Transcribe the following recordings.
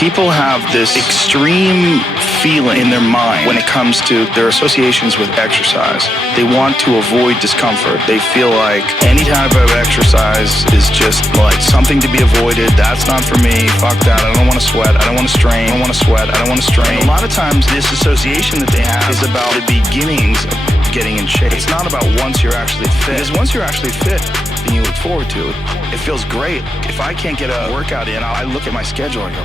People have this extreme feeling in their mind when it comes to their associations with exercise. They want to avoid discomfort. They feel like any type of exercise is just like something to be avoided. That's not for me. Fuck that. I don't want to sweat. I don't want to strain. I don't want to sweat. I don't want to strain. And a lot of times this association that they have is about the beginnings of getting in shape. It's not about once you're actually fit. Because once you're actually fit, then you look forward to it. It feels great. If I can't get a workout in, I look at my schedule and go,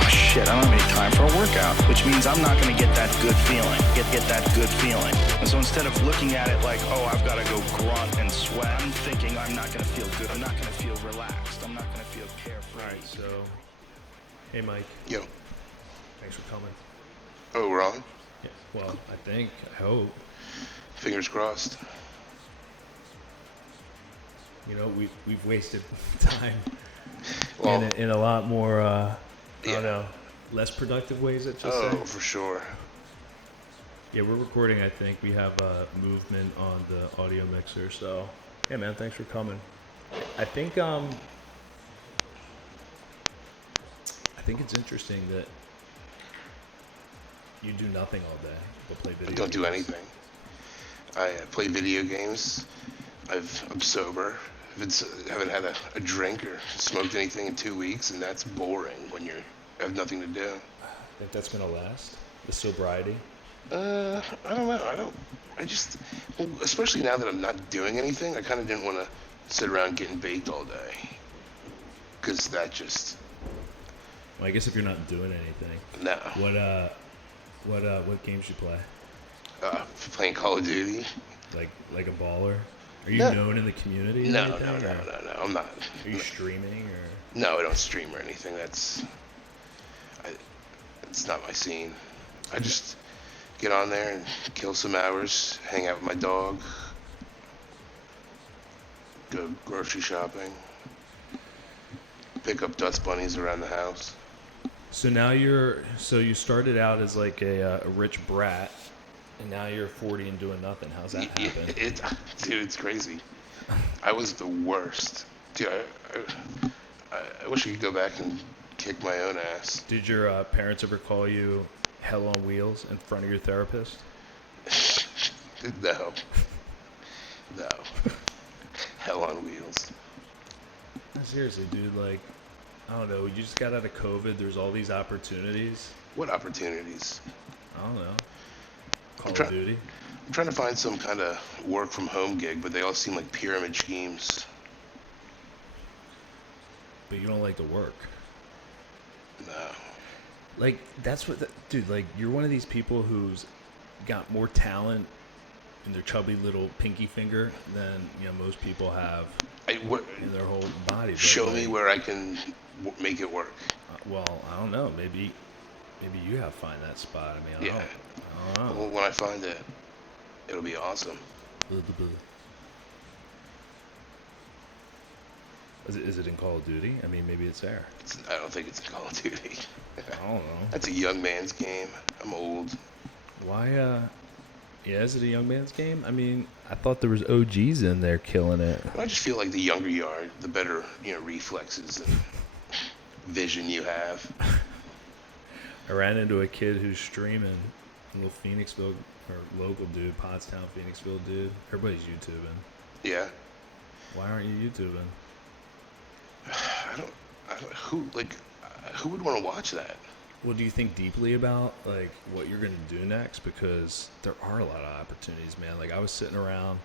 oh shit, I don't have any time for a workout, which means I'm not going to get that good feeling, get that good feeling. And so instead of looking at it like, oh, I've got to go grunt and sweat, I'm thinking I'm not going to feel good. I'm not going to feel relaxed. I'm not going to feel carefree. All right, so, hey, Mike. Yo. Thanks for coming. Oh, we're on? Yeah, well, I hope. Fingers crossed. You know, we've wasted time Well, in a lot more, I don't know, less productive ways, let's just say. Oh, for sure. Yeah, we're recording, I think. We have movement on the audio mixer, so, yeah, man, thanks for coming. I think it's interesting that you do nothing all day but play video I don't do games. anything. I play video games. I'm sober. Haven't had a drink or smoked anything in 2 weeks, and that's boring when you have nothing to do. Think that's gonna last? The sobriety? I don't know. Well, especially now that I'm not doing anything, I kind of didn't want to sit around getting baked all day. Because that just... Well, I guess if you're not doing anything. No. What games you play? Playing Call of Duty. Like a baller? Are you No. known in the community? Or No, anything, no. or I'm not. Are you streaming or? No, I don't stream or anything. It's not my scene. I just get on there and kill some hours, hang out with my dog, go grocery shopping, pick up dust bunnies around the house. So now you started out as like a rich brat, and now you're 40 and doing nothing. How's that happen? Dude, it's crazy. I was the worst. Dude, I wish I could go back and kick my own ass. Did your parents ever call you hell on wheels in front of your therapist? No. Hell on wheels. Seriously, dude, like, I don't know, you just got out of COVID, there's all these opportunities. What opportunities? I don't know. Call of Duty? I'm trying to find some kind of work from home gig, but they all seem like pyramid schemes. But you don't like to work. No. Like, that's what, dude, like, you're one of these people who's got more talent in their chubby little pinky finger than, most people have in their whole body. But Show me where I can make it work. Well, I don't know. Maybe you have to find that spot. I mean, I don't know. Well, when I find it, it'll be awesome. Is it in Call of Duty? I mean, maybe it's there. I don't think it's in Call of Duty. I don't know. That's a young man's game. I'm old. Why, yeah, is it a young man's game? I mean, I thought there was OGs in there killing it. I just feel like the younger you are, the better, reflexes and vision you have. I ran into a kid who's streaming, a little Phoenixville, or local dude, Pottstown, Phoenixville dude. Everybody's YouTubing. Yeah. Why aren't you YouTubing? Who would want to watch that? Well, do you think deeply about, like, what you're going to do next? Because there are a lot of opportunities, man. Like, I was sitting around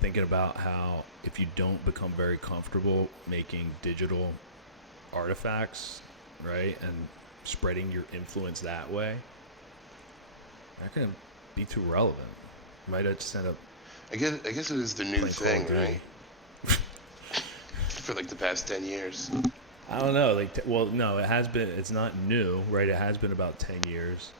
thinking about how if you don't become very comfortable making digital artifacts, right, and spreading your influence that way, not going to be too relevant. You might just end up I guess it is the new thing, right? For like the past 10 years. I don't know. No, it has been. It's not new, right? It has been about 10 years,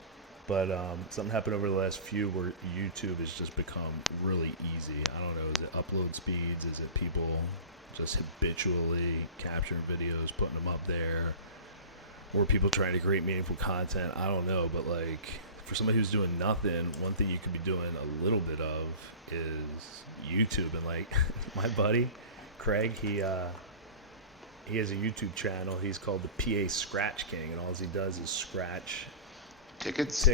but something happened over the last few where YouTube has just become really easy. I don't know. Is it upload speeds? Is it people just habitually capturing videos, putting them up there, or people trying to create meaningful content? I don't know, but like for somebody who's doing nothing, one thing you could be doing a little bit of is YouTube. And like my buddy Craig, he has a YouTube channel. He's called the PA Scratch King, and all he does is scratch Tickets?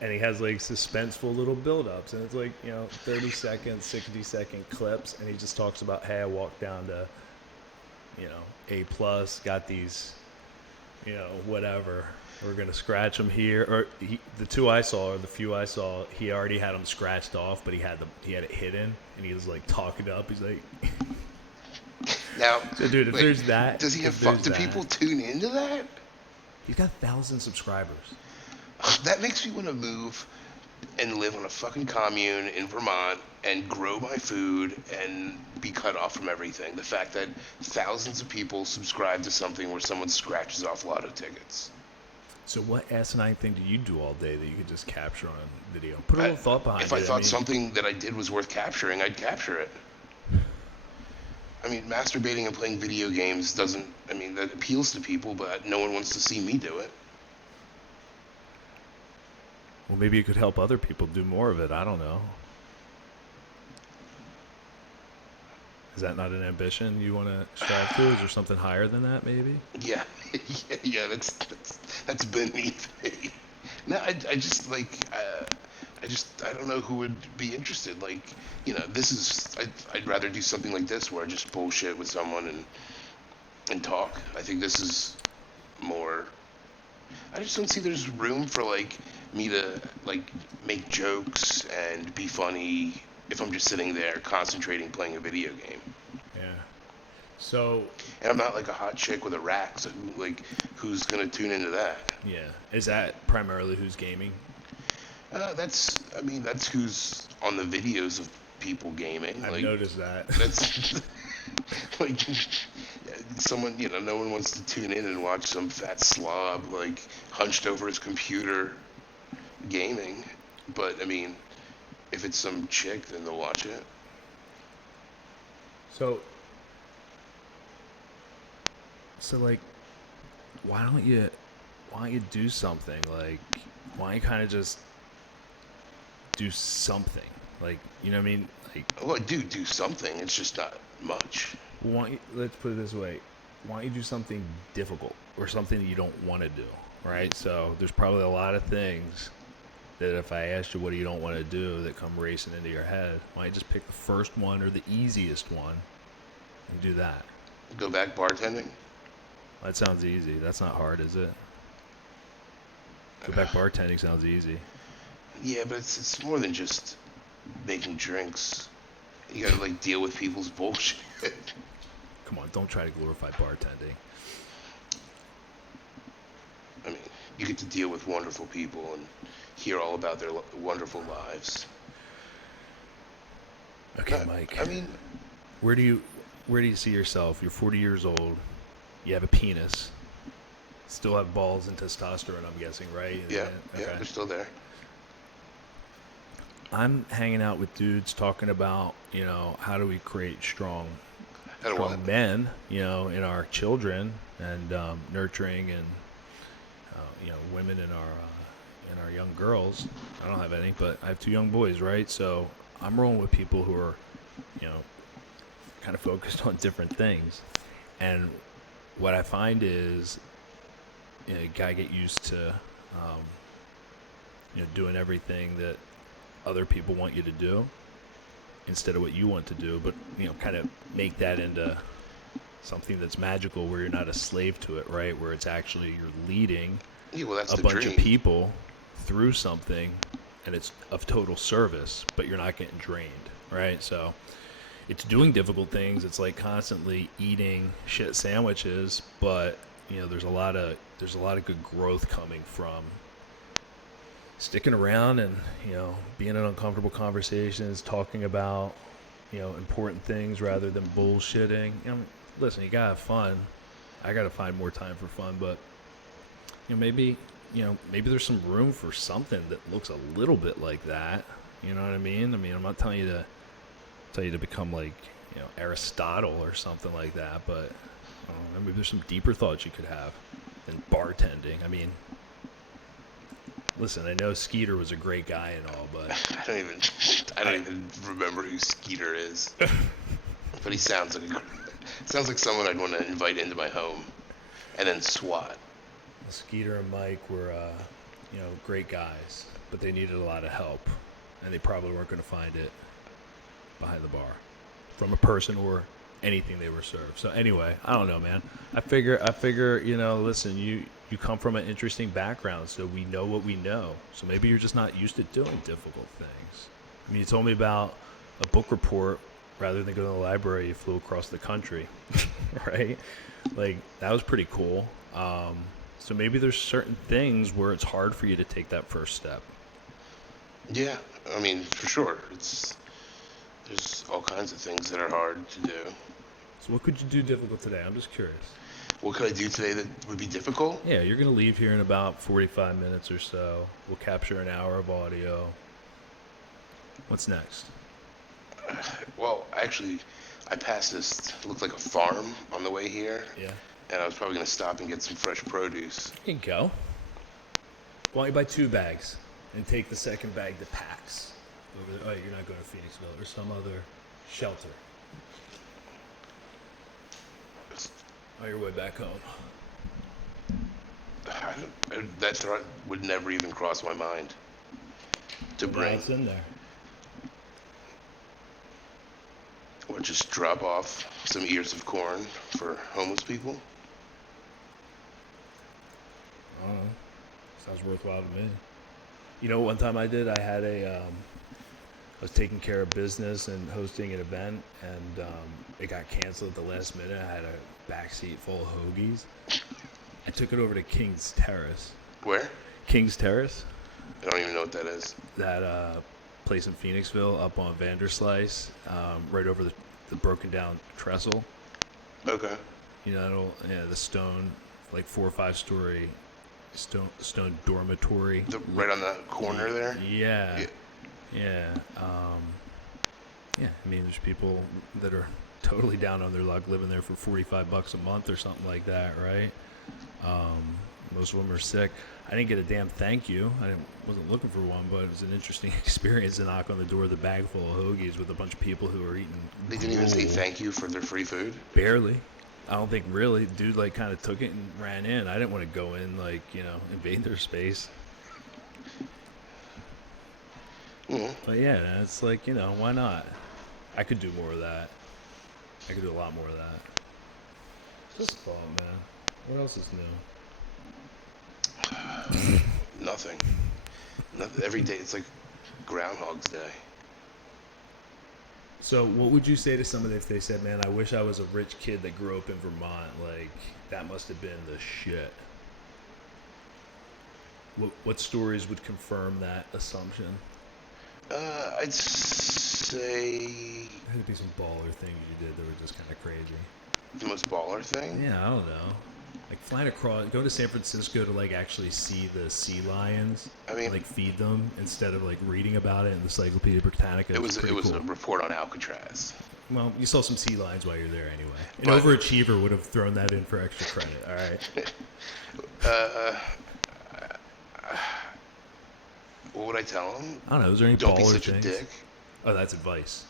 and he has like suspenseful little build-ups, and it's like 30-second, 60-second clips, and he just talks about, hey, I walked down to A plus, got these whatever, we're gonna scratch them here, or the few I saw, he already had them scratched off, but he had it hidden, and he was like talking up, he's like Now, so dude, if there's that, does he have fun? Do people tune into that? He's got 1,000 subscribers. That makes me want to move and live on a fucking commune in Vermont and grow my food and be cut off from everything. The fact that thousands of people subscribe to something where someone scratches off lotto tickets. So what asinine thing do you do all day that you could just capture on video? Put a little thought behind it. If I thought something that I did was worth capturing, I'd capture it. I mean, masturbating and playing video games that appeals to people, but no one wants to see me do it. Well, maybe you could help other people do more of it. I don't know. Is that not an ambition you want to strive to? Is there something higher than that, maybe? Yeah, yeah. That's beneath me. No, I don't know who would be interested. Like, I'd rather do something like this where I just bullshit with someone and talk. I think this is more. I just don't see there's room for me to make jokes and be funny if I'm just sitting there concentrating playing a video game. Yeah. So. And I'm not like a hot chick with a rack, so who's gonna tune into that? Yeah. Is that primarily who's gaming? That's who's on the videos of people gaming. I've noticed that. That's someone, no one wants to tune in and watch some fat slob hunched over his computer gaming. But if it's some chick, then they'll watch it. So why don't you do something? Why don't you kind of just do something? You know what I mean? Well, I do something. It's just not much. Let's put it this way. Why don't you do something difficult or something that you don't want to do, right? So there's probably a lot of things that if I asked you what you don't want to do that come racing into your head, why don't you just pick the first one or the easiest one and do that? Go back bartending? That sounds easy. That's not hard, is it? Go back bartending sounds easy. Yeah, but it's more than just making drinks. You gotta deal with people's bullshit. Come on, don't try to glorify bartending. You get to deal with wonderful people and hear all about their wonderful lives. Okay, Mike. Where do you see yourself? You're 40 years old. You have a penis. Still have balls and testosterone, I'm guessing, right? Yeah, okay. Yeah, they're still there. I'm hanging out with dudes talking about, how do we create strong men, in our children, and nurturing and women in our young girls. I don't have any, but I have 2 young boys, right? So I'm rolling with people who are, kind of focused on different things. And what I find is, you gotta get used to, doing everything that other people want you to do instead of what you want to do, but kind of make that into something that's magical where you're not a slave to it, right? Where it's actually you're leading that's a bunch of people through something and it's of total service, but you're not getting drained, right? So it's doing difficult things. It's like constantly eating shit sandwiches, but there's a lot of good growth coming from sticking around and being in uncomfortable conversations, talking about important things rather than bullshitting. Listen, you gotta have fun. I gotta find more time for fun, but maybe there's some room for something that looks a little bit like that. You know what I mean? I'm not telling you to become like Aristotle or something like that, but maybe there's some deeper thoughts you could have than bartending. Listen, I know Skeeter was a great guy and all, but I don't even remember who Skeeter is. But he sounds like Sounds like someone I'd want to invite into my home and then swat. Skeeter and Mike were, great guys, but they needed a lot of help, and they probably weren't going to find it behind the bar from a person or anything they were served. So anyway, I don't know, man. I figure, listen, you come from an interesting background, so we know what we know. So maybe you're just not used to doing difficult things. I mean, you told me about a book report. Rather than go to the library, you flew across the country, right? Like, that was pretty cool. So maybe there's certain things where it's hard for you to take that first step. Yeah, I mean, for sure. There's all kinds of things that are hard to do. So what could you do difficult today? I'm just curious. What could I do today that would be difficult? Yeah, you're going to leave here in about 45 minutes or so. We'll capture an hour of audio. What's next? Well, actually, I passed this, looked like a farm on the way here. Yeah. And I was probably going to stop and get some fresh produce. You can go. Why don't you buy 2 bags and take the second bag to PAX? Over there. Oh, you're not going to Phoenixville or some other shelter. On your way back home. That thought would never even cross my mind to bring. What's in there? Or just drop off some ears of corn for homeless people. I don't know. Sounds worthwhile to me. You know, one time I did, I was taking care of business and hosting an event, and it got canceled at the last minute. I had a backseat full of hoagies. I took it over to King's Terrace. Where? King's Terrace. I don't even know what that is. That place in Phoenixville up on Vanderslice, right over the broken down trestle. Okay. You know, the stone, like 4 or 5 story stone dormitory. Right on the corner there? Yeah. Yeah. I mean, there's people that are totally down on their luck living there for $45 a month or something like that, right? Most of them are sick. I didn't get a damn thank you. Wasn't looking for one, but it was an interesting experience to knock on the door of the bag full of hoagies with a bunch of people who were eating. They didn't even say thank you for their free food? Barely. I don't think really. Dude, like, kind of took it and ran in. I didn't want to go in, like, invade their space. Mm-hmm. But yeah, it's like, why not? I could do more of that. I could do a lot more of that. Just a thought, man. What else is new? Nothing. Every day, it's like Groundhog's Day. So what would you say to somebody if they said, man, I wish I was a rich kid that grew up in Vermont? Like, that must have been the shit. What stories would confirm that assumption? I'd say... There had to be some baller things you did that were just kind of crazy. The most baller thing? Yeah, I don't know. Like, flying across, go to San Francisco to, like, actually see the sea lions. I mean, like, feed them instead of, like, reading about it in the Encyclopedia Britannica. It was cool. a report on Alcatraz. Well, you saw some sea lions while you're there anyway. An But- overachiever would have thrown that in for extra credit, all right? What would I tell him? I don't know. Is there any Don't be baller such things? a dick. Oh, that's advice.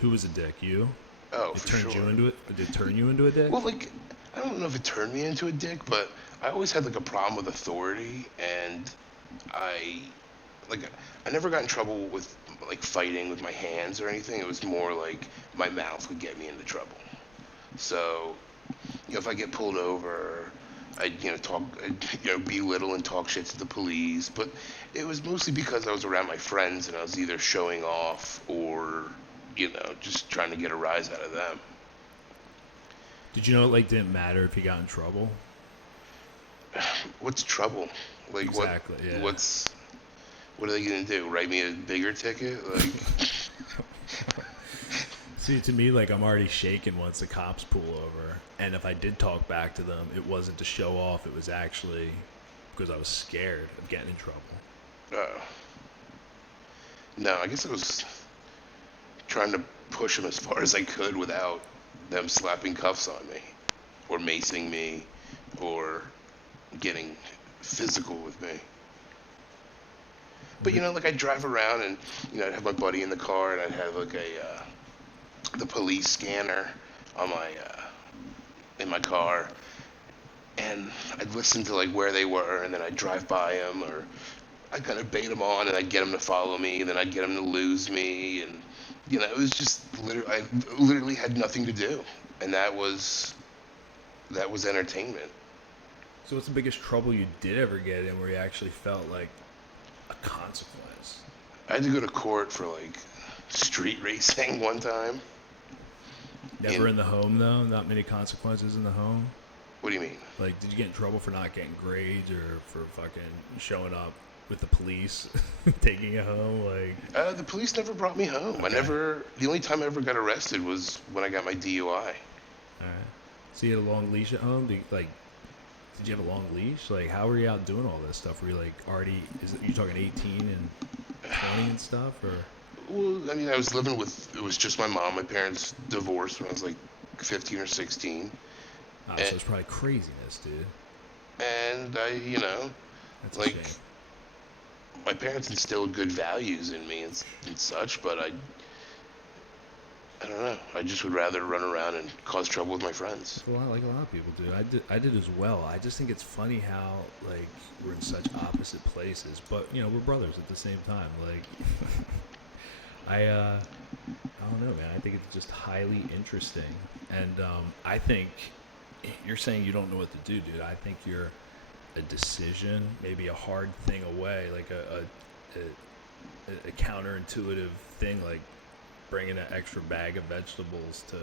Who was a dick? You? Oh, It for turned sure. you into it? Did it turn you into a dick? Well, like, I don't know if it turned me into a dick, but I always had, like, a problem with authority, and I never got in trouble with, like, fighting with my hands or anything. It was more like my mouth would get me into trouble. So, if I get pulled over, I'd belittle and talk shit to the police, but it was mostly because I was around my friends and I was either showing off or, just trying to get a rise out of them. Did you know it, like, didn't matter if you got in trouble? What's trouble? Like, Exactly, yeah. what are they gonna do? Write me a bigger ticket? Like, See, to me, like, I'm already shaking once the cops pull over. And if I did talk back to them, it wasn't to show off. It was actually because I was scared of getting in trouble. No, I guess I was trying to push them as far as I could without them slapping cuffs on me, or macing me, or getting physical with me. But like, I'd drive around and I'd have my buddy in the car, and I'd have like the police scanner on my in my car, and I'd listen to like where they were, and then I'd drive by them, or I'd kind of bait them on, and I'd get them to follow me, and then I'd get them to lose me, and it was just I literally had nothing to do, and that was entertainment. So what's the biggest trouble you did ever get in where you actually felt like a consequence? I had to go to court for like street racing one time. Never in the home though? Not many consequences in the home? What do you mean? Like, did you get in trouble for not getting grades or for fucking showing up with the police, taking you home? Like, the police never brought me home. Okay. The only time I ever got arrested was when I got my DUI. all right. So you had a long leash at home? Did you have a long leash? Like, how were you out doing all this stuff? Were you like already? You talking 18 and 20 and stuff, or? Well, I mean, I was living with, it was just my mom. My parents divorced when I was like 15 or 16. So it's probably craziness, dude. And That's a like, shame. my parents instilled good values in me and such, but I don't know. I just would rather run around and cause trouble with my friends. Well, like a lot of people do. I did as well. I just think it's funny how, like, we're in such opposite places, but, we're brothers at the same time. Like, I don't know, man. I think it's just highly interesting. And I think you're saying you don't know what to do, dude. I think you're a decision, maybe a hard thing away, like a counterintuitive thing, like bringing an extra bag of vegetables to,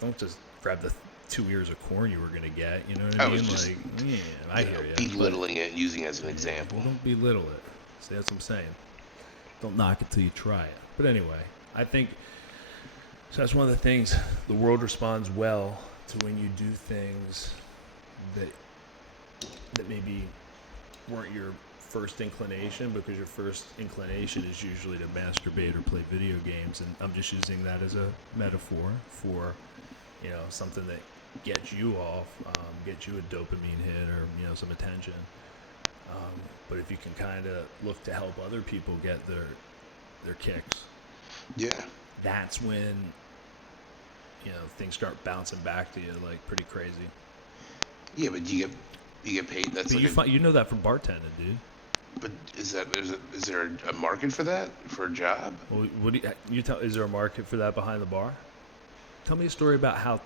don't just grab the 2 ears of corn you were going to get, you know what I mean? Was Like, yeah, I hear you. Belittling it and using it as an example. Don't belittle it. See, that's what I'm saying. Don't knock it till you try it. But anyway, I think, so that's one of the things, the world responds well to when you do things that maybe weren't your first inclination, because your first inclination is usually to masturbate or play video games, and I'm just using that as a metaphor for something that gets you off, gets you a dopamine hit or some attention, but if you can kind of look to help other people get their kicks, that's when things start bouncing back to you like pretty crazy. Yeah, but you get paid. That's but you know that from bartending, dude. But is there a market for that, for a job? Well, what do you tell? Is there a market for that behind the bar? Tell me a story about how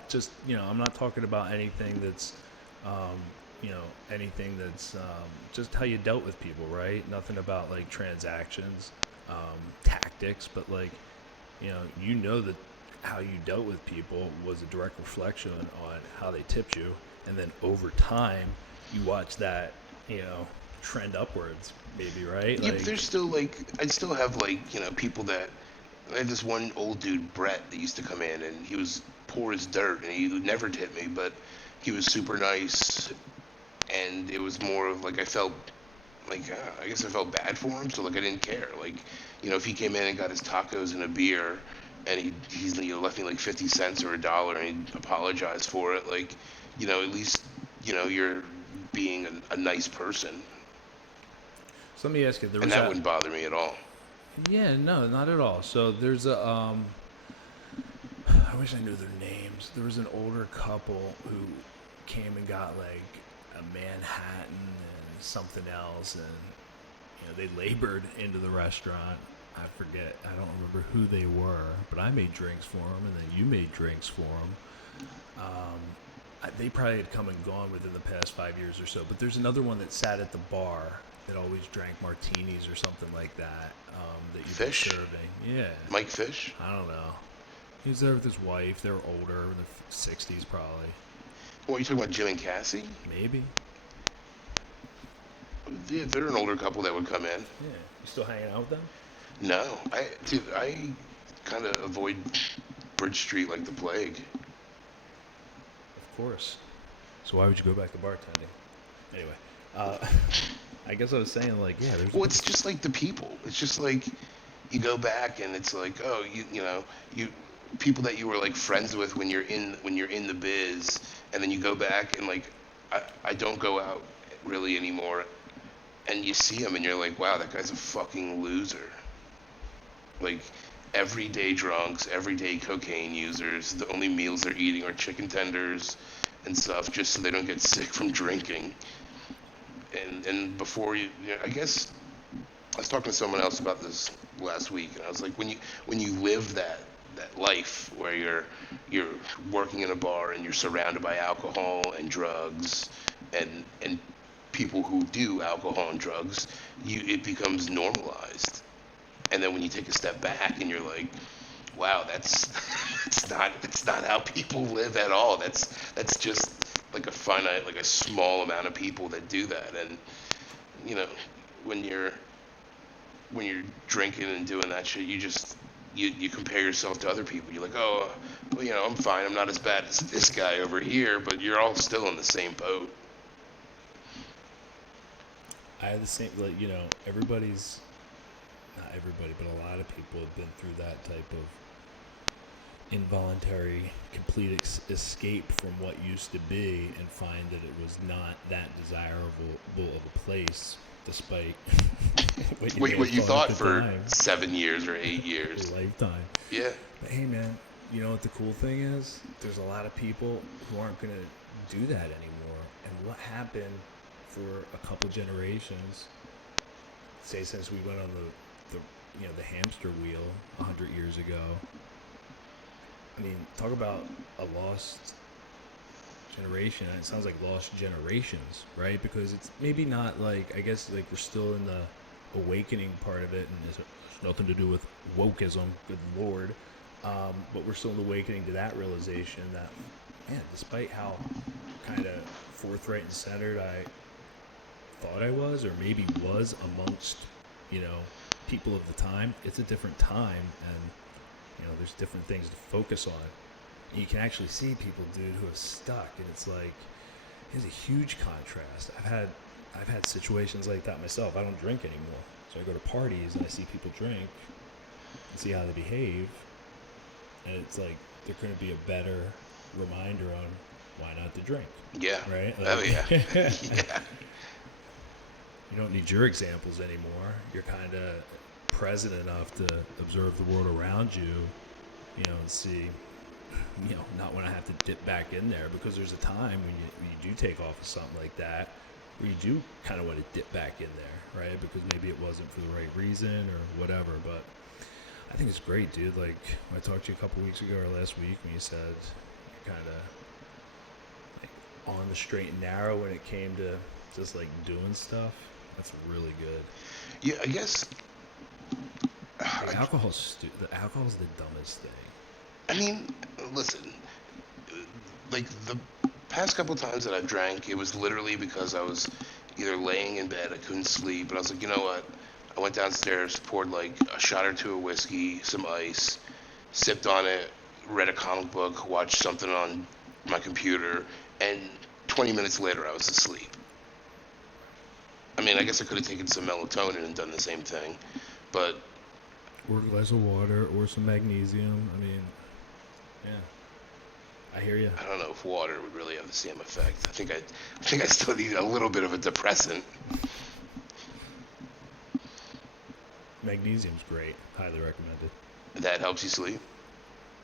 I'm not talking about anything that's, anything that's just how you dealt with people, right? Nothing about like transactions, tactics, but like, that how you dealt with people was a direct reflection on how they tipped you, and then over time, you watch that, trend upwards, maybe, right? Yeah, but there's still I'd still have people that, I had this one old dude, Brett, that used to come in, and he was poor as dirt, and he would never tip me, but he was super nice, and it was more of like, I felt like, I guess I felt bad for him, so like I didn't care. Like, if he came in and got his tacos and a beer, and he's left me like 50 cents or $1, and he apologized for it, like, at least, you're being a nice person. So let me ask you, and that wouldn't bother me at all. Yeah, no, not at all. So there's a, I wish I knew their names. There was an older couple who came and got like a Manhattan and something else, and they labored into the restaurant. I forget, I don't remember who they were, but I made drinks for them, and then you made drinks for them. They probably had come and gone within the past 5 years or so, but there's another one that sat at the bar that always drank martinis or something like that, that you've been serving. Yeah. Mike Fish? I don't know. He was there with his wife. They were older, in the 60s probably. What, you talking about Jim and Cassie? Maybe. Yeah, they're an older couple that would come in. Yeah. You still hanging out with them? No. I kind of avoid Bridge Street like the plague. Of course. So why would you go back to bartending? Anyway, I guess I was saying, like, yeah, there's... Well, it's just like the people. It's just like, you go back and it's like, oh, you people that you were like friends with when you're in the biz, and then you go back and like, I don't go out really anymore, and you see him and you're like, wow, that guy's a fucking loser. Like, everyday drunks, everyday cocaine users. The only meals they're eating are chicken tenders and stuff, just so they don't get sick from drinking. And before I guess I was talking to someone else about this last week, and I was like, when you live that life where you're working in a bar and you're surrounded by alcohol and drugs and people who do alcohol and drugs, it becomes normalized. And then when you take a step back and you're like, wow, that's it's not how people live at all. That's just like a finite, like a small amount of people that do that. And you know, when you're drinking and doing that shit, you compare yourself to other people. You're like, oh, well, I'm fine. I'm not as bad as this guy over here, but you're all still in the same boat. I have the same, like, everybody's, not everybody, but a lot of people have been through that type of involuntary, complete escape from what used to be and find that it was not that desirable of a place, despite what you thought for time. 7 years or 8 years. A lifetime. Yeah. But hey, man, you know what the cool thing is? There's a lot of people who aren't going to do that anymore. And what happened for a couple generations, say since we went on the hamster wheel 100 years ago. I mean, talk about a lost generation. And it sounds like lost generations, right? Because it's maybe not like, I guess, like we're still in the awakening part of it, and it's nothing to do with wokeism, good Lord. But we're still in the awakening to that realization that, man, despite how kind of forthright and centered I thought I was, or maybe was amongst, people of the time, it's a different time, and there's different things to focus on. And you can actually see people, dude, who are stuck, and it's like there's a huge contrast. I've had situations like that myself. I don't drink anymore, so I go to parties and I see people drink and see how they behave, and it's like there couldn't be a better reminder on why not to drink. Yeah. Right? Like, Oh yeah. Yeah. You don't need your examples anymore. You're kind of present enough to observe the world around you, and see, not when I have to dip back in there, because there's a time when you do take off of something like that, where you do kind of want to dip back in there, right? Because maybe it wasn't for the right reason or whatever. But I think it's great, dude. Like when I talked to you a couple weeks ago or last week, when you said you're kind of like on the straight and narrow when it came to just like doing stuff. That's really good. Yeah, I guess. The alcohol's the dumbest thing. I mean, listen. Like the past couple times that I've drank, it was literally because I was either laying in bed, I couldn't sleep, and I was like, you know what? I went downstairs, poured like a shot or two of whiskey, some ice, sipped on it, read a comic book, watched something on my computer, and 20 minutes later I was asleep. I mean, I guess I could have taken some melatonin and done the same thing, but... Or a glass of water, or some magnesium. I mean, yeah. I hear you. I don't know if water would really have the same effect. I think I still need a little bit of a depressant. Magnesium's great. Highly recommended. That helps you sleep?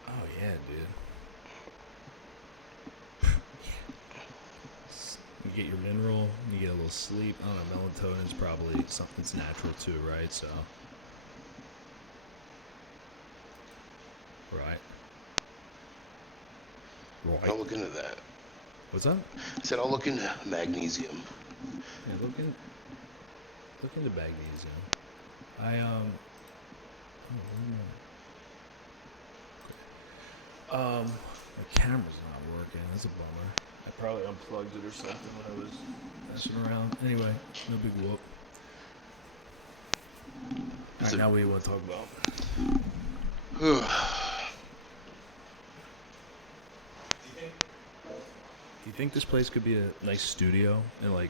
Oh, yeah, dude. You get your mineral, you get a little sleep. I don't know, melatonin's probably something that's natural too, right? So, right. I'll look into that. What's up? I said I'll look into magnesium. Yeah, look into magnesium. My camera's not working. That's a bummer. I probably unplugged it or something when I was messing around. Anyway, no big whoop. All right, now what do you want to talk about? Do you think this place could be a nice studio in like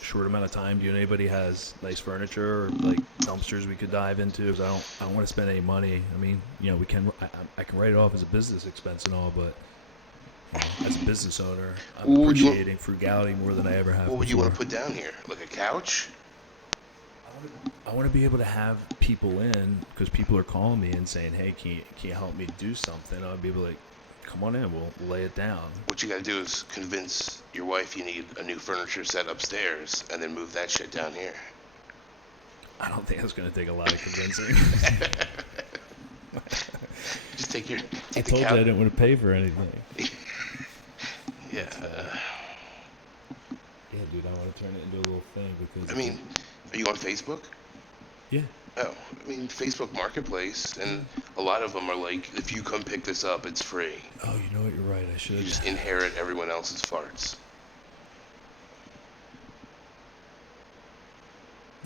short amount of time? Do you know anybody has nice furniture or like dumpsters we could dive into? Because I don't want to spend any money. I mean, we can. I can write it off as a business expense and all, but as a business owner, I'm appreciating frugality more than I ever have. What would you want to put down here? Like a couch? I want to be able to have people in, because people are calling me and saying, hey, can you help me do something? I'll be able to, like, come on in, we'll lay it down. What you gotta do is convince your wife you need a new furniture set upstairs, and then move that shit down here. I don't think that's going to take a lot of convincing. Just take I the told you I couch. didn't want to pay for anything. Yeah. Yeah, dude, I want to turn it into a little thing because... I mean, are you on Facebook? Yeah. Oh, I mean, Facebook Marketplace, and a lot of them are like, if you come pick this up, it's free. Oh, you know what? You're right. I You should. just inherit everyone else's farts.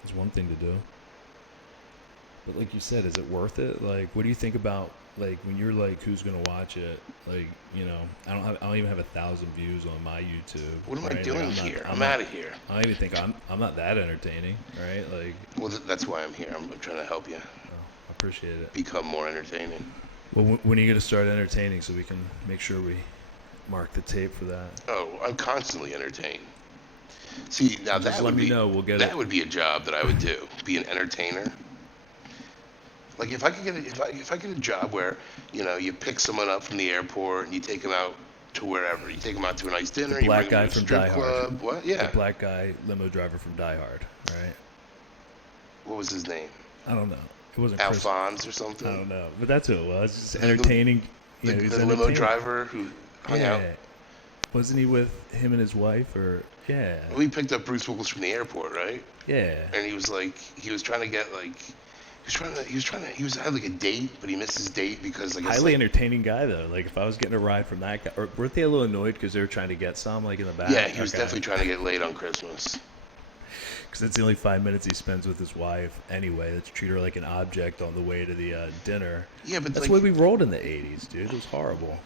It's one thing to do. But like you said, is it worth it? Like, what do you think about, like, when you're like, who's gonna watch it? Like, you know, I don't even have 1,000 views on my YouTube. What am I right? doing Like, here? I'm I'm not- out of here. I don't even think I'm not that entertaining, right? Like, Well, that's why I'm here. I'm trying to help you I appreciate it. become more entertaining. Well, when are you gonna start entertaining so we can make sure we mark the tape for that? Oh, I'm constantly entertained. See, now Just that let would me be know, we'll get that it. would be a job that I would do. Be an entertainer. Like if I could get if I get a job where, you know, you pick someone up from the airport and you take them out to wherever. You take them out to a nice dinner. The black you bring guy them to a from strip Die Hard. club. What? Yeah. The black guy limo driver from Die Hard, right? What was his name? I don't know. It wasn't Chris. Alphonse or something. I don't know, but that's who it was. Just entertaining. The, You know, he's the limo entertaining. driver who hung Yeah. out. Wasn't he with him and his wife, or yeah, We picked up Bruce Willis from the airport, right? yeah. And he was like, he was trying to get like, he had like a date, but he missed his date because like Highly entertaining guy though. Like if I was getting a ride from that guy, or weren't they a little annoyed because they were trying to get some like in the back? yeah, he was Okay. definitely trying to get laid on Christmas. Because it's the only 5 minutes he spends with his wife anyway. Let's treat her like an object on the way to the dinner. Yeah, but That's like, the way we rolled in the 80s, dude. It was horrible.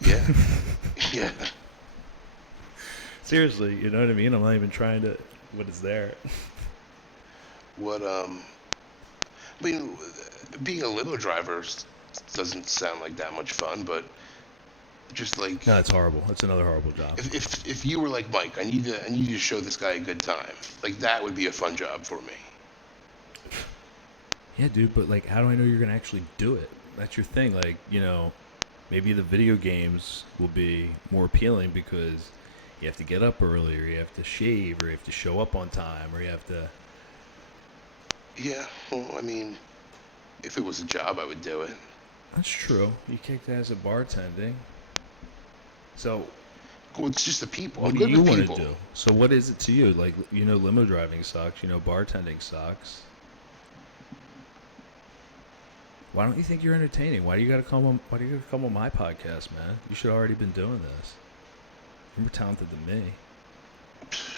yeah, yeah. Seriously, you know what I mean? I'm not even trying to. What is there? What I mean, being a limo driver doesn't sound like that much fun, but just like No, it's horrible. It's another horrible job. if you were like Mike, I need to show this guy a good time. Like that would be a fun job for me. Yeah, dude, but like, how do I know you're gonna actually do it? That's your thing. Like, you know, maybe the video games will be more appealing because you have to get up early, or you have to shave, or you have to show up on time, or you have to. Yeah, well, I mean, if it was a job, I would do it. That's true. You kicked ass at bartending. So, Well, it's just the people. what I'm do good you with want people. to do? So, what is it to you? Like, you know, limo driving sucks. You know, bartending sucks. Why don't you think you're entertaining? Why do you gotta come on? Why do you gotta come on my podcast, man? You should already been doing this. You're more talented than me.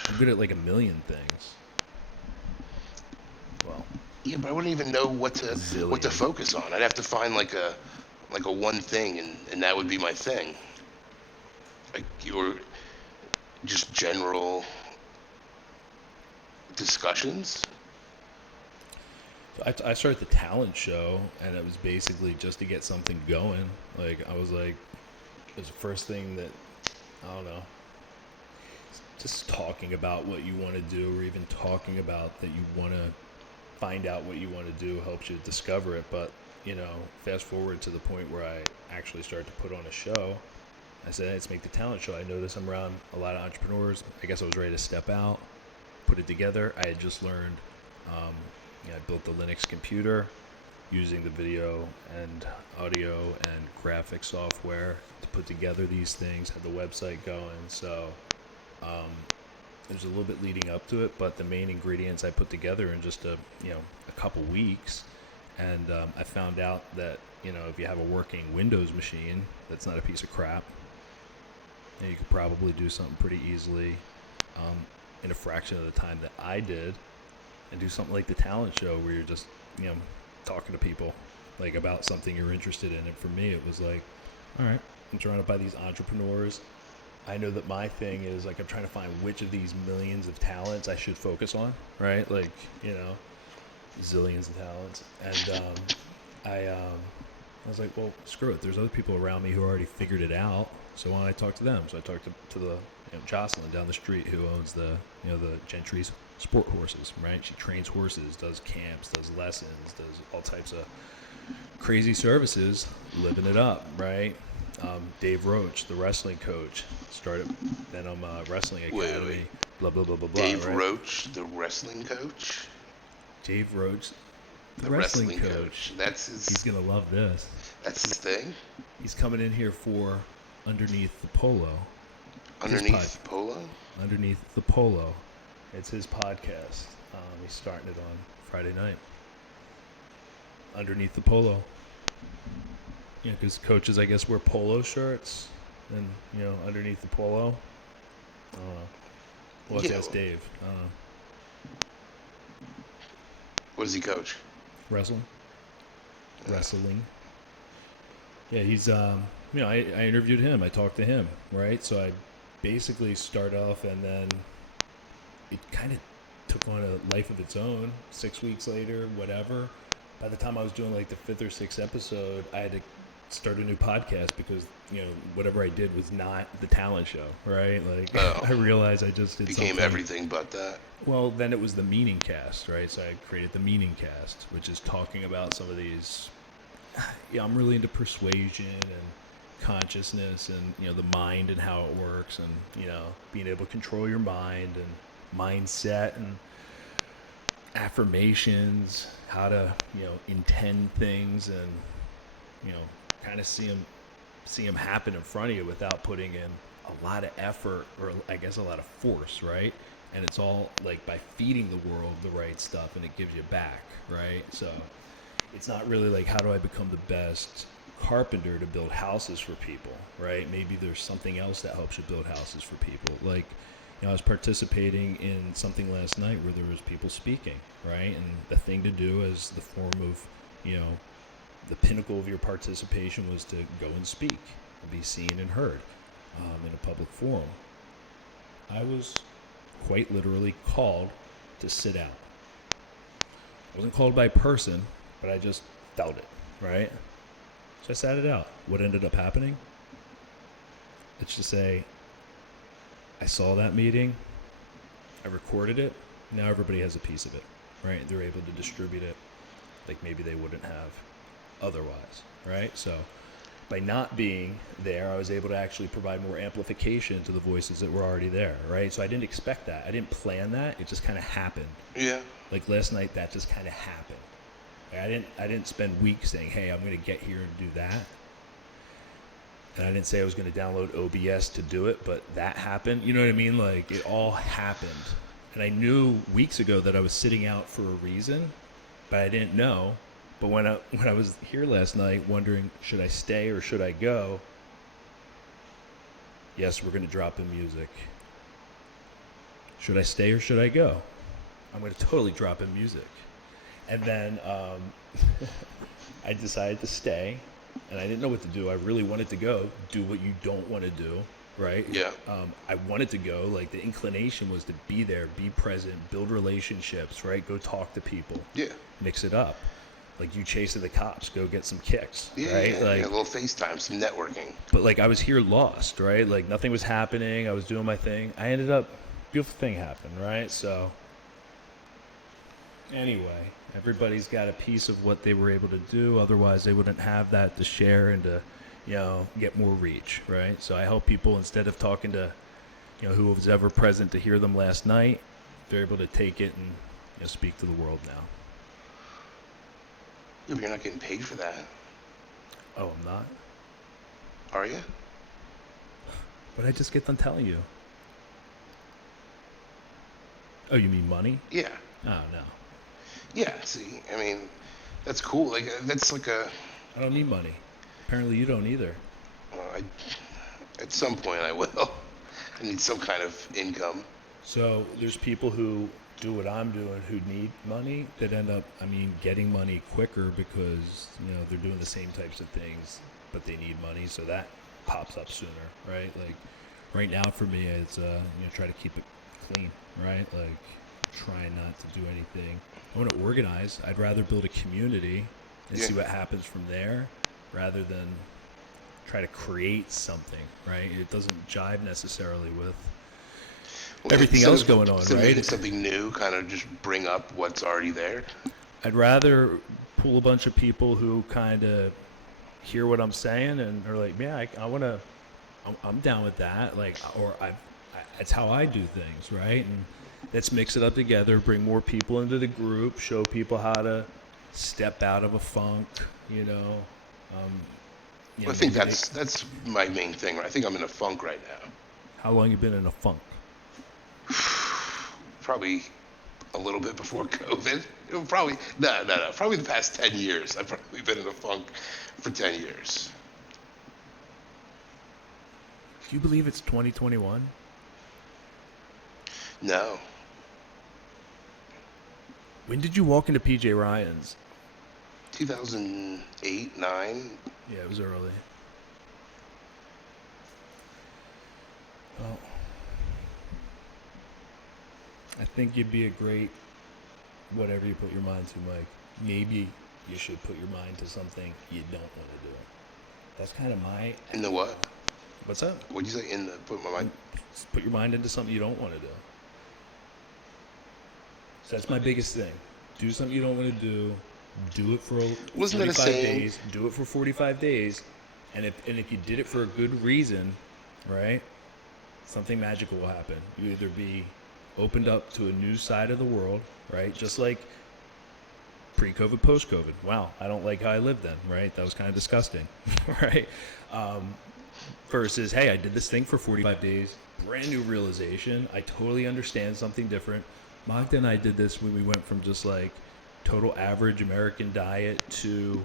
I'm good at like a million things. Well, Yeah, but I wouldn't even know what to Zillion. focus on. I'd have to find like a one thing, and that would be my thing. Like your just general discussions. I started the talent show, and it was basically just to get something going. Like, I was like, it was the first thing that, I don't know, just talking about what you want to do, or even talking about that you want to find out what you want to do helps you discover it. But, you know, fast forward to the point where I actually started to put on a show. I said, let's make the talent show. I noticed I'm around a lot of entrepreneurs. I guess I was ready to step out, put it together. I had just learned, I built the Linux computer using the video and audio and graphic software to put together these things, had the website going. So there's a little bit leading up to it, but the main ingredients I put together in just a couple weeks. And I found out that, you know, if you have a working Windows machine, that's not a piece of crap. And you could probably do something pretty easily in a fraction of the time that I did, and do something like the talent show where you're just, you know, talking to people like about something you're interested in. And for me, it was like, all right, I'm trying to buy these entrepreneurs. I know that my thing is like, I'm trying to find which of these millions of talents I should focus on, right? Like, you know, zillions of talents. And I was like, well, screw it. There's other people around me who already figured it out. So why don't I talk to them? So I talked to the Jocelyn down the street, who owns the Gentry's sport horses, right? She trains horses, does camps, does lessons, does all types of crazy services, living it up, right? Dave Roach, the wrestling coach, started Venom Wrestling Academy. Wait. Blah blah blah blah blah. Dave right? Roach, the wrestling coach. Dave Roach, The wrestling coach. That's his. He's gonna love this. That's his thing. He's coming in here for Underneath the Polo. Underneath Polo. Underneath the Polo. It's his podcast. He's starting it on Friday night. Underneath the Polo. Yeah, because coaches, I guess, wear polo shirts, and underneath the polo. We'll have to ask Dave. What does he coach? Wrestling. Yeah, he's I interviewed him. I talked to him, right? So I basically start off, and then it kind of took on a life of its own. 6 weeks later, whatever. By the time I was doing like the 5th or 6th episode, I had to start a new podcast because whatever I did was not the talent show, right? Like I realized I just did became something. everything but that. Well, then it was the Meaningcast, right? So I created the Meaningcast, which is talking about some of these. I'm really into persuasion and consciousness and the mind and how it works, and being able to control your mind and mindset and affirmations, how to intend things and kind of see them happen in front of you without putting in a lot of effort, or I guess a lot of force, right? And it's all like by feeding the world the right stuff, and it gives you back, right? So it's not really like, how do I become the best carpenter to build houses for people, right? Maybe there's something else that helps you build houses for people. Like, I was participating in something last night where there was people speaking, right? And the thing to do as the form of, the pinnacle of your participation was to go and speak and be seen and heard in a public forum. I was quite literally called to sit out. I wasn't called by a person, but I just felt it, right? So I sat it out. What ended up happening? Let's just say I saw that meeting, I recorded it, now everybody has a piece of it, right? They're able to distribute it like maybe they wouldn't have otherwise, right? So by not being there, I was able to actually provide more amplification to the voices that were already there, right? So I didn't expect that. I didn't plan that. It just kind of happened. Yeah. Like last night, that just kind of happened. I didn't spend weeks saying, hey, I'm going to get here and do that. And I didn't say I was going to download OBS to do it, but that happened. You know what I mean? Like, it all happened. And I knew weeks ago that I was sitting out for a reason, but I didn't know. But when I was here last night wondering, should I stay or should I go? Yes, we're going to drop in music. Should I stay or should I go? I'm going to totally drop in music. And then I decided to stay, and I didn't know what to do. I really wanted to go, do what you don't want to do, right? Yeah. I wanted to go. Like, the inclination was to be there, be present, build relationships, right? Go talk to people. Yeah. Mix it up. Like, you chasing the cops, go get some kicks, Yeah, right? yeah, Like, yeah, a little FaceTime, some networking. but like, I was here lost, right? Like, nothing was happening. I was doing my thing. I ended up, beautiful thing happened, right? So anyway, everybody's got a piece of what they were able to do. Otherwise, they wouldn't have that to share and to, get more reach, right? So I help people, instead of talking to, who was ever present to hear them last night, they're able to take it and speak to the world now. Yeah, but you're not getting paid for that, Oh, I'm not? are you? But I just get done telling you. Oh, you mean money? Yeah. Oh, no. Yeah, see, I mean, that's cool. Like, that's like a... I don't need money. Apparently you don't either. At some point I will. I need some kind of income. So there's people who do what I'm doing who need money that end up, getting money quicker because, they're doing the same types of things, but they need money, so that pops up sooner, right? Like, right now for me, it's, try to keep it clean, right? Like, trying not to do anything. I want to organize. I'd rather build a community and see what happens from there rather than try to create something, right? It doesn't jive necessarily with everything else going on, instead of right? making something new, kind of just bring up what's already there. I'd rather pull a bunch of people who kind of hear what I'm saying and are like, yeah, I want to, I'm down with that. Like, or that's how I do things, right? And let's mix it up together, bring more people into the group, show people how to step out of a funk, you know. I think that's my main thing. I think I'm in a funk right now. How long you been in a funk? Probably a little bit before COVID. Probably no. Probably the past 10 years. I've probably been in a funk for 10 years. Do you believe it's 2021? No. When did you walk into PJ Ryan's? 2008, 9. Yeah, it was early. Well, I think you'd be a great whatever you put your mind to, Mike. Maybe you should put your mind to something you don't want to do. That's kind of my... In the what? What's up? What'd you say? In the put my mind? Put your mind into something you don't want to do. So that's my biggest thing. Do something you don't want to do. Do it for Wasn't that a 45 saying? days. Do it for 45 days. And if you did it for a good reason, right, something magical will happen. You either be opened up to a new side of the world, right, just like pre-COVID, post-COVID. Wow, I don't like how I lived then, right? That was kind of disgusting, right? Versus, hey, I did this thing for 45 days, brand new realization. I totally understand something different. Magda and I did this when we went from just like total average American diet to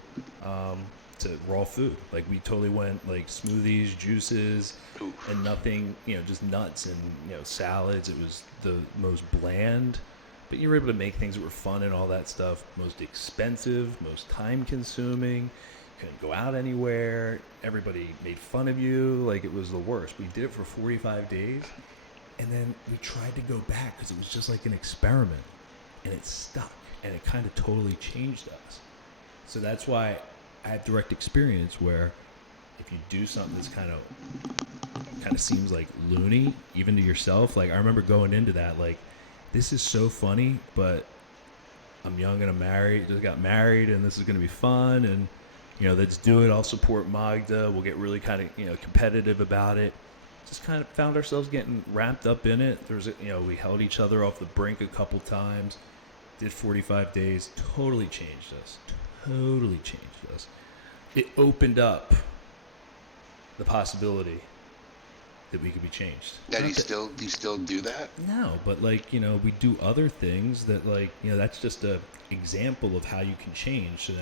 raw food. Like we totally went like smoothies, juices, and nothing, just nuts and, salads. It was the most bland, but you were able to make things that were fun and all that stuff. Most expensive, most time consuming. Couldn't go out anywhere. Everybody made fun of you. Like it was the worst. We did it for 45 days. And then we tried to go back because it was just like an experiment. And it stuck. And it kind of totally changed us. So that's why I have direct experience where if you do something that's kind of seems like loony, even to yourself. Like I remember going into that, like, this is so funny, but I'm young and I'm married, just got married, and this is going to be fun. And, let's do it. I'll support Magda. We'll get really kind of, competitive about it. Just kind of found ourselves getting wrapped up in it. We held each other off the brink a couple times. Did 45 days. Totally changed us. It opened up the possibility that we could be changed. Now, do you still do that? No, but we do other things that that's just a example of how you can change. So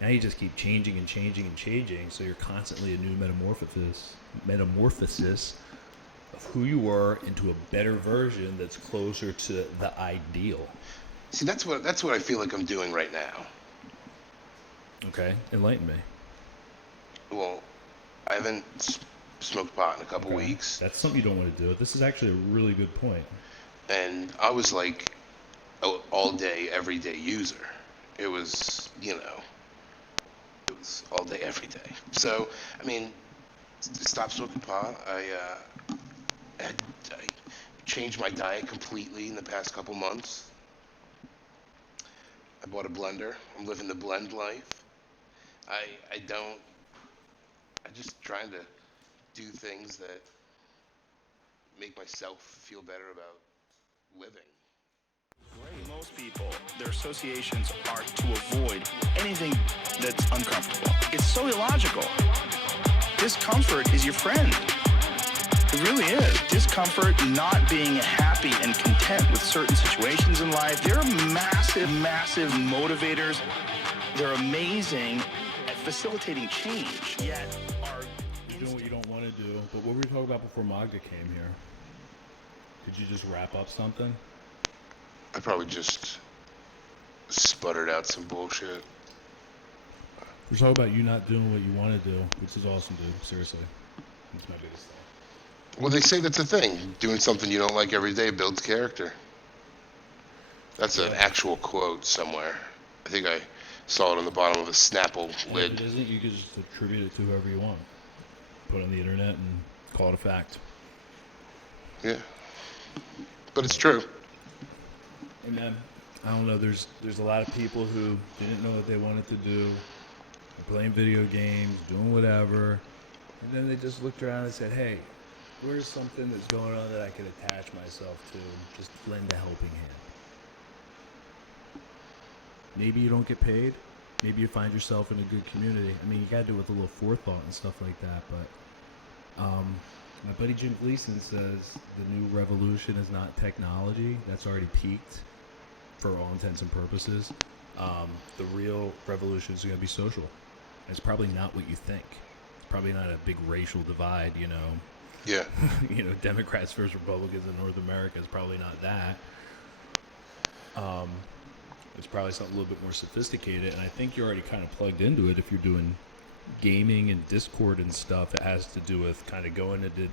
now you just keep changing and changing and changing. So you're constantly a new metamorphosis of who you were into a better version that's closer to the ideal. See, that's what I feel like I'm doing right now. Okay, enlighten me. Well, I haven't smoked pot in a couple weeks. That's something you don't want to do. This is actually a really good point. And I was like all day, every day user. It was, it was all day, every day. So, stopped smoking pot. I changed my diet completely in the past couple months. I bought a blender. I'm living the blend life. I'm just trying to do things that make myself feel better about living. Most people, their associations are to avoid anything that's uncomfortable. It's so illogical. Discomfort is your friend. It really is. Discomfort, not being happy and content with certain situations in life, they're massive, massive motivators. They're amazing at facilitating change, yet are... You're doing what you don't want to do, but what were we talking about before Magda came here? Did you just wrap up something? I probably just sputtered out some bullshit. We're talking about you not doing what you want to do, which is awesome, dude. Seriously. That's my biggest thing. Well, they say that's a thing. Doing something you don't like every day builds character. That's an actual quote somewhere. I think I saw it on the bottom of a Snapple lid. If it isn't, you can just attribute it to whoever you want. Put it on the internet and call it a fact. Yeah. But it's true. And then, I don't know, there's a lot of people who didn't know what they wanted to do, playing video games, doing whatever, and then they just looked around and said, hey, where's something that's going on that I could attach myself to, just lend a helping hand. Maybe you don't get paid. Maybe you find yourself in a good community. I mean, you got to do it with a little forethought and stuff like that. But my buddy Jim Gleason says the new revolution is not technology. That's already peaked for all intents and purposes. The real revolution is going to be social. It's probably not what you think. It's probably not a big racial divide, you know. Yeah. You know, Democrats versus Republicans in North America is probably not that. It's probably something a little bit more sophisticated, and I think you're already kind of plugged into it if you're doing gaming and Discord and stuff. It has to do with kind of going into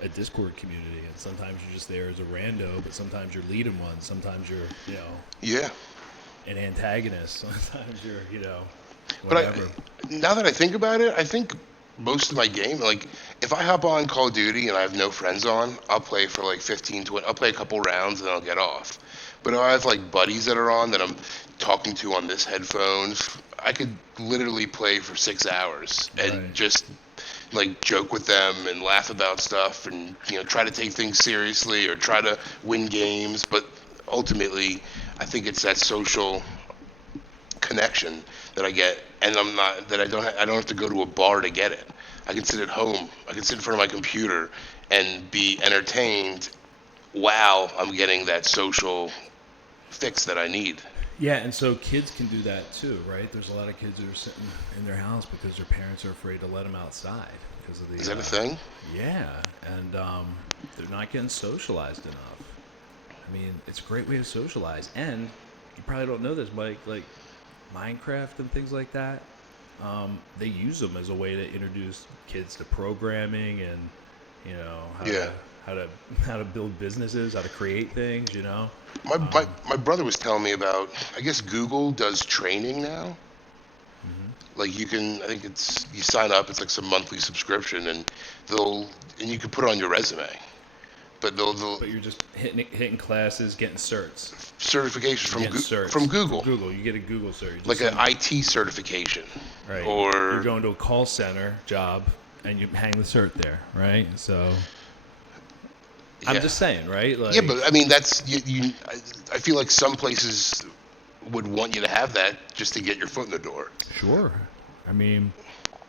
a Discord community, and sometimes you're just there as a rando, but sometimes you're leading one. Sometimes you're, you know, Yeah. an antagonist. Sometimes you're, you know, But whatever. now that I think about it, I think most of my game, like, if I hop on Call of Duty and I have no friends on, I'll play for like 15, 20, I'll play a couple rounds and then I'll get off. But if I have like buddies that are on that I'm talking to on this headphones, I could literally play for 6 hours and Right. just like joke with them and laugh about stuff and, you know, try to take things seriously or try to win games. But ultimately, I think it's that social connection that I get, and I don't have to go to a bar to get it. I can sit at home. I can sit in front of my computer and be entertained while I'm getting that social fix that I need. Yeah, and so kids can do that too, right? There's a lot of kids who are sitting in their house because their parents are afraid to let them outside because of the. Is that a thing? Yeah, and they're not getting socialized enough. I mean, it's a great way to socialize, and you probably don't know this, Mike. Like Minecraft and things like that, they use them as a way to introduce kids to programming and, you know, how to build businesses, how to create things, you know. My brother was telling me about, I guess Google does training now. Like you can, I think it's, you sign up, it's like some monthly subscription, and you can put it on your resume. But But you're just hitting classes, getting certs. certifications from Getting certs. from Google, Google, you get a Google cert. You like just an IT certification, right. or You're going to a call center job and you hang the cert there, right? So I'm Yeah. just saying, right? Like, Yeah, but I mean, that's I feel like some places would want you to have that just to get your foot in the door. sure. I mean,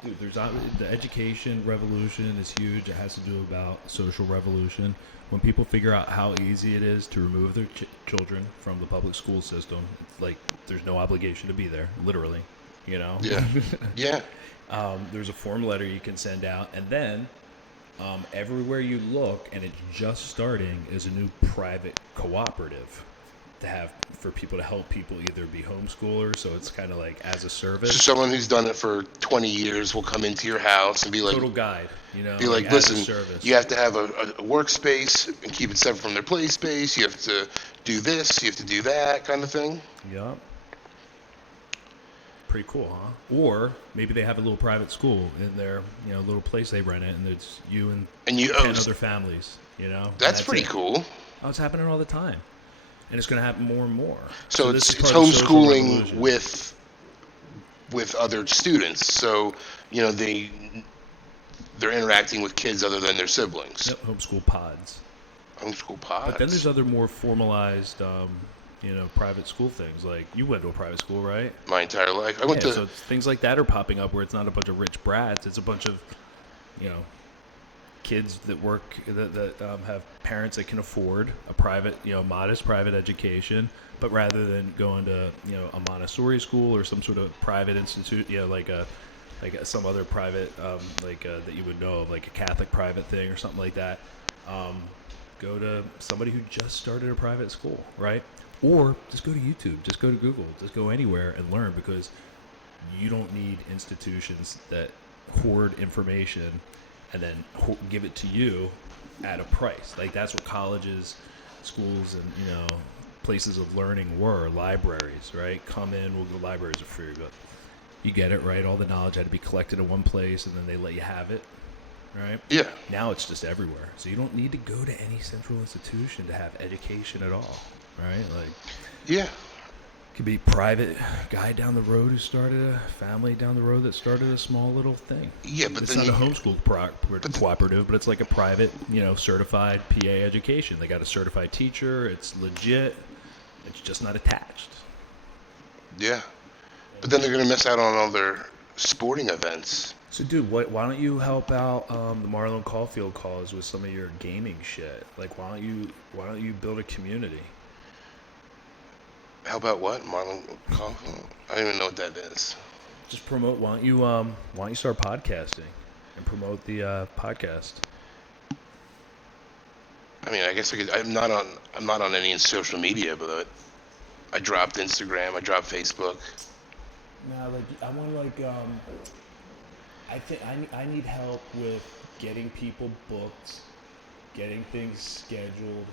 dude, the education revolution is huge. It has to do about social revolution. When people figure out how easy it is to remove their children from the public school system, it's like there's no obligation to be there, literally. You know. Yeah, yeah, There's a form letter you can send out, and then everywhere you look, and it's just starting, is a new private cooperative to have for people to help people either be homeschoolers, so it's kind of like as a so service. someone who's done it for 20 years will come into your house and be like, Total guide, you know, be like, as a listen, service. you have to have a workspace and keep it separate from their play space. You have to do this, you have to do that, kind of thing. Yep. Pretty cool, huh? Or maybe they have a little private school in their, you know, little place they rent it, and it's you and you 10 oh, other families, you know? And that's pretty it. cool. Oh, it's happening all the time. And it's going to happen more and more. So this it's is part of the social homeschooling revolution. with other students. So, you know, they're interacting with kids other than their siblings. Yep, homeschool pods. Homeschool pods. But then there's other more formalized, you know, private school things. Like, you went to a private school, right? my entire life. I went to So things like that are popping up where it's not a bunch of rich brats. It's a bunch of, you know, kids that work, that have parents that can afford a private, you know, modest private education. But rather than going to, you know, a Montessori school or some sort of private institute, you know, like some other private, that you would know of, like a Catholic private thing or something like that, go to somebody who just started a private school, right? Or just go to YouTube, just go to Google, just go anywhere and learn, because you don't need institutions that hoard information and then give it to you at a price. Like, that's what colleges, schools, and, you know, places of learning were. Libraries, right? Come in, well, the libraries are free, but you get it, right? All the knowledge had to be collected in one place, and then they let you have it. right? Yeah. Now it's just everywhere. So you don't need to go to any central institution to have education at all, right? Like, Yeah. it could be private guy down the road who started a family down the road that started a small little thing. Yeah, but It's then not a you, homeschool cooperative, but it's like a private, certified PA education. They got a certified teacher. It's legit. It's just not attached. yeah. But then they're gonna miss out on all their sporting events. So, dude, why don't you help out the Marlon Caulfield cause with some of your gaming shit? Like, why don't you build a community? How about what? Marlon Caulfield? I don't even know what that is. Just promote. Why don't you start podcasting and promote the podcast? I mean, I guess I could. I'm not on any social media, but I dropped Instagram. I dropped Facebook. No, like I want I think I need help with getting people booked, getting things scheduled.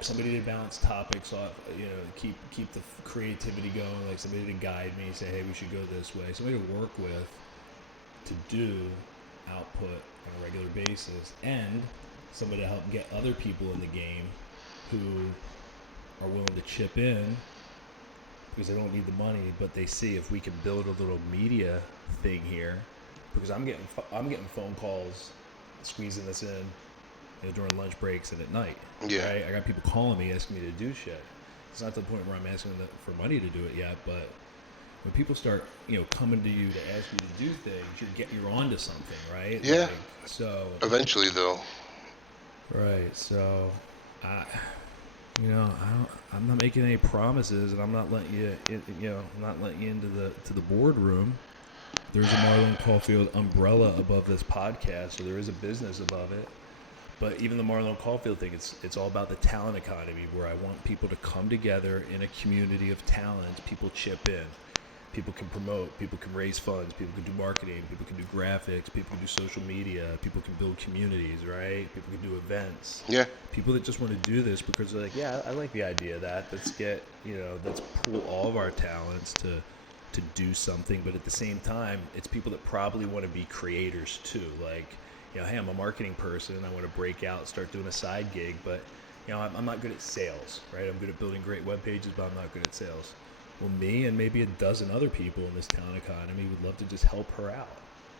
Somebody to bounce topics off, keep the creativity going, like somebody to guide me, say, hey, we should go this way. Somebody to work with to do output on a regular basis, and somebody to help get other people in the game who are willing to chip in because they don't need the money, but they see if we can build a little media thing here, because I'm getting phone calls, squeezing this in, during lunch breaks and at night. Yeah. Right? I got people calling me asking me to do shit. It's not to the point where I'm asking them for money to do it yet, but when people start, coming to you to ask you to do things, you're onto something, right? Yeah. Like, so Eventually, though. right. So I'm not making any promises, and I'm not letting you, I'm not letting you into the boardroom. There's a Marlon Caulfield umbrella above this podcast, so there is a business above it. But even the Marlon Caulfield thing, it's all about the talent economy, where I want people to come together in a community of talent. People chip in. People can promote. People can raise funds. People can do marketing. People can do graphics. People can do social media. People can build communities, right? People can do events. Yeah. People that just want to do this because they're like, yeah, I like the idea of that. Let's pool all of our talents to do something. But at the same time, it's people that probably want to be creators too. Like, hey, I'm a marketing person. I want to break out, start doing a side gig, but I'm not good at sales, right? I'm good at building great web pages, but I'm not good at sales. Well, me and maybe a dozen other people in this talent economy would love to just help her out,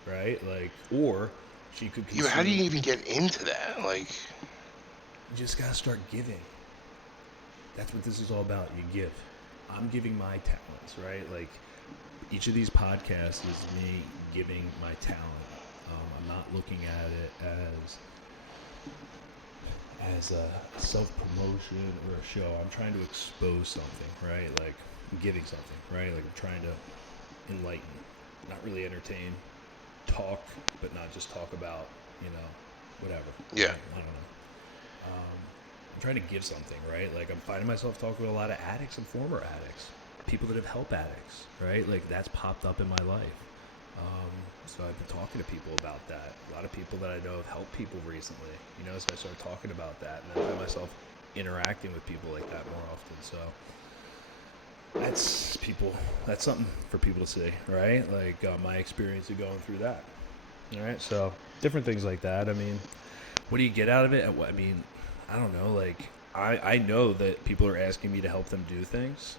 right? Like, or she could. Yeah, how do you even get into that? Like, you just gotta start giving. That's what this is all about. You give. I'm giving my talents, right? Like, each of these podcasts is me giving my talent. I'm not looking at it as a self-promotion or a show. I'm trying to expose something, right? Like, I'm giving something, right? Like, I'm trying to enlighten, not really entertain, talk, but not just talk about, whatever. Yeah. I don't know. I'm trying to give something, right? Like, I'm finding myself talking to a lot of addicts and former addicts, people that have helped addicts, right? Like, that's popped up in my life. So I've been talking to people about that. A lot of people that I know have helped people recently, so I started talking about that, and I find myself interacting with people like that more often. So that's something for people to see, right? Like, my experience of going through that. All right, so different things like that. I mean, what do you get out of it? I mean, I don't know. Like, I know that people are asking me to help them do things.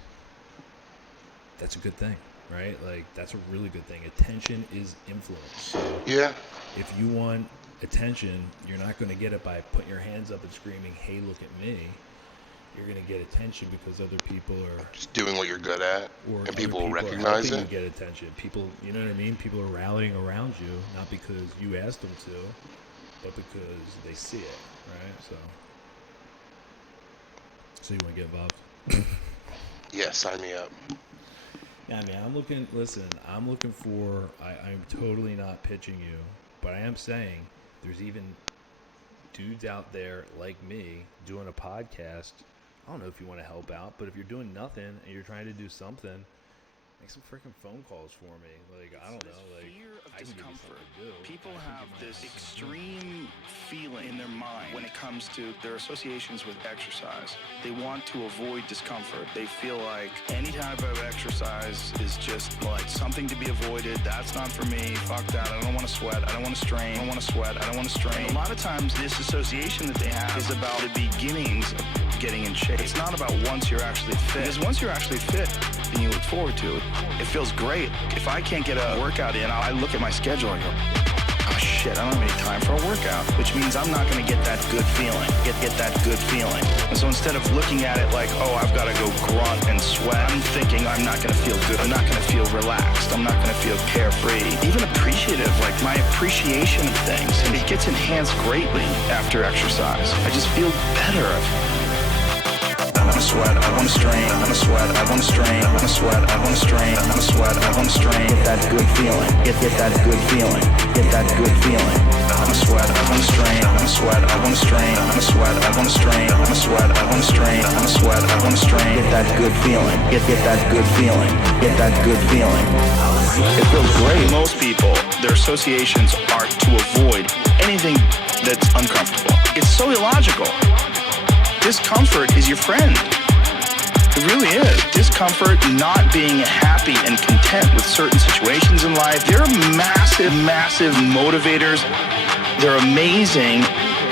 That's a good thing. Right? Like, that's a really good thing. Attention is influence. So yeah. if you want attention, you're not going to get it by putting your hands up and screaming, hey, look at me. You're going to get attention because other people are Just doing what you're good at, and people will recognize are helping it. You get attention. People, you know what I mean? People are rallying around you, not because you asked them to, but because they see it, right? So you want to get involved? Yeah, sign me up. Yeah, man, I'm looking for, I'm totally not pitching you, but I am saying there's even dudes out there like me doing a podcast. I don't know if you want to help out, but if you're doing nothing and you're trying to do something, Make some freaking phone calls for me. Like, I don't know. Like, Fear of I can give you discomfort. something to do. People I can have give you this my- extreme feeling in their mind when it comes to their associations with exercise. They want to avoid discomfort. They feel like any type of exercise is just like something to be avoided. That's not for me. Fuck that. I don't want to sweat. I don't want to strain. I don't want to sweat. I don't want to strain. And a lot of times this association that they have is about the beginnings of getting in shape. It's not about once you're actually fit. Because once you're actually fit and you look forward to it, it feels great. If I can't get a workout in, I look at my schedule and go, oh shit, I don't have any time for a workout, which means I'm not going to get that good feeling, get that good feeling. And so instead of looking at it like, oh, I've got to go grunt and sweat, I'm thinking I'm not going to feel good. I'm not going to feel relaxed. I'm not going to feel carefree, even appreciative, like my appreciation of things. And it gets enhanced greatly after exercise. I just feel better. I wanna sweat, I wanna strain, I wanna sweat, I wanna strain, I wanna sweat, I wanna strain, I wanna sweat, I wanna strain. Get that good feeling, get that good feeling, get that good feeling. I wanna sweat, I wanna strain, I wanna sweat, I wanna strain, I wanna sweat, I wanna strain, I wanna sweat, I wanna strain, I wanna sweat, I wanna strain. Get that good feeling, get that good feeling, get that good feeling. It feels great. Most people, their associations are to avoid anything that's uncomfortable. It's so illogical. Discomfort is your friend. It really is. Discomfort, not being happy and content with certain situations in life, they're massive, massive motivators. They're amazing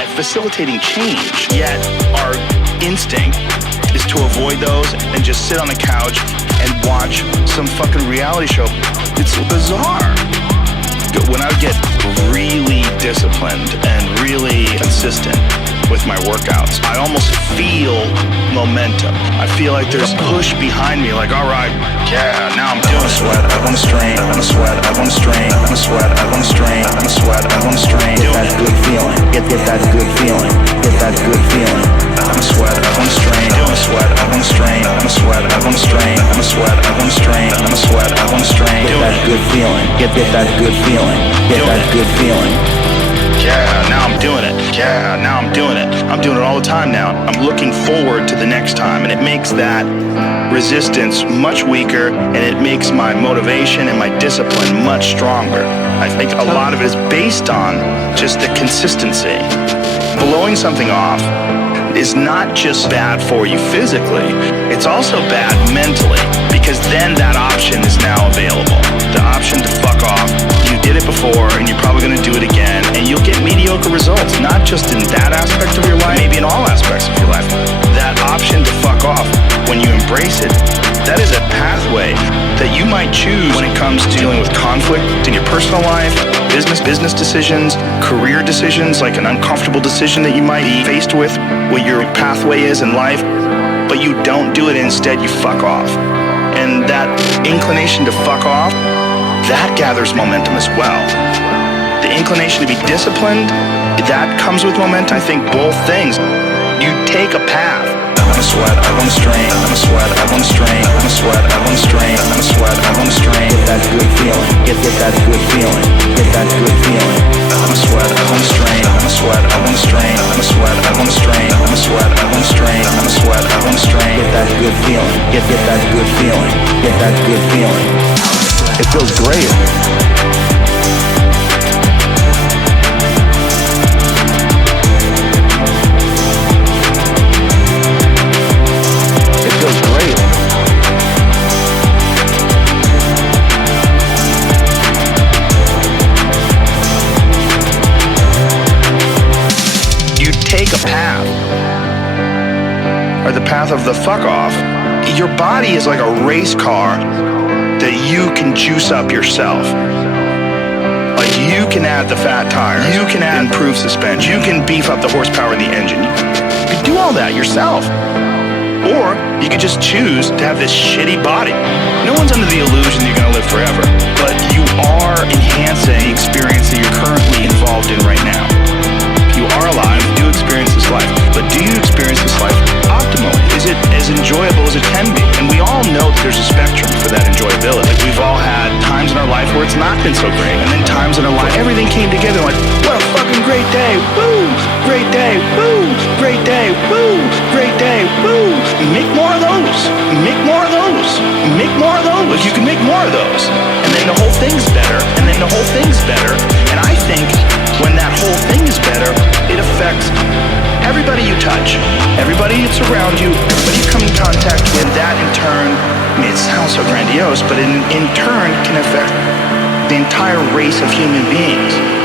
at facilitating change. Yet our instinct is to avoid those and just sit on the couch and watch some fucking reality show. It's bizarre. When I get really disciplined and really consistent with my workouts, I almost feel momentum. I feel like there's a push behind me, like, all right, yeah, now I'm doing it. Sweat, I wanna strain, I wanna sweat, I wanna strain, I wanna sweat, I wanna strain, I wanna sweat, I wanna strain. Get that good feeling, get that good feeling, get that good feeling. I wanna sweat, I wanna strain, I wanna sweat, I wanna strain, I wanna sweat, I wanna strain, I wanna sweat, I wanna strain, I wanna sweat, I wanna strain. Get that good feeling, get that good feeling, get that good feeling. Yeah, now I'm doing it. Yeah, now I'm doing it. I'm doing it all the time now. I'm looking forward to the next time, and it makes that resistance much weaker, and it makes my motivation and my discipline much stronger. I think a lot of it is based on just the consistency. Blowing something off is not just bad for you physically, it's also bad mentally, because then that option is now available. The option to fuck off. You did it before, and you're probably going to do it again, and you'll get mediocre results, not just in that aspect of your life, maybe in all aspects of your life. That option to fuck off, when you embrace it, that is a pathway that you might choose when it comes to dealing with conflict in your personal life, business decisions, career decisions, like an uncomfortable decision that you might be faced with, what your pathway is in life, but you don't do it. Instead, you fuck off. And that inclination to fuck off, that gathers momentum as well. The inclination to be disciplined, that comes with momentum. I think both things. You take a path. I wanna sweat, I wanna strain, I wanna sweat, I wanna strain, I wanna sweat, I wanna strain, I wanna sweat, I wanna strain. Get that good feeling, get that good feeling, get that good feeling. I wanna sweat, I wanna strain, I wanna sweat, I wanna strain, I wanna sweat, I wanna strain, I wanna sweat, I wanna strain, I wanna sweat, I wanna strain. Get that good feeling, get that good feeling, get that good feeling. It feels great. Feels great. You take a path, or the path of the fuck off. Your body is like a race car that you can juice up yourself. Like you can add the fat tires, you can add improved suspension, you can beef up the horsepower in the engine. You can do all that yourself. Or you could just choose to have this shitty body. No one's under the illusion that you're going to live forever, but you are enhancing the experience that you're currently involved in right now. You are alive, you do experience this life, but do you experience this life optimally? Is it as enjoyable as it can be? And we all know that there's a spectrum for that enjoyability. Like we've all had times in our life where it's not been so great, and then times in our life everything came together like, what a fucking great day, woo! Great day, woo! Great day, woo! Great day, woo! Make more of those. Make more of those. Make more of those. you can make more of those. And then the whole thing's better, and then the whole thing's better. And I think when that whole thing is better, it affects everybody you touch, everybody that's around you, everybody you come in contact with. That in turn, I mean, it sounds so grandiose, but in turn can affect the entire race of human beings.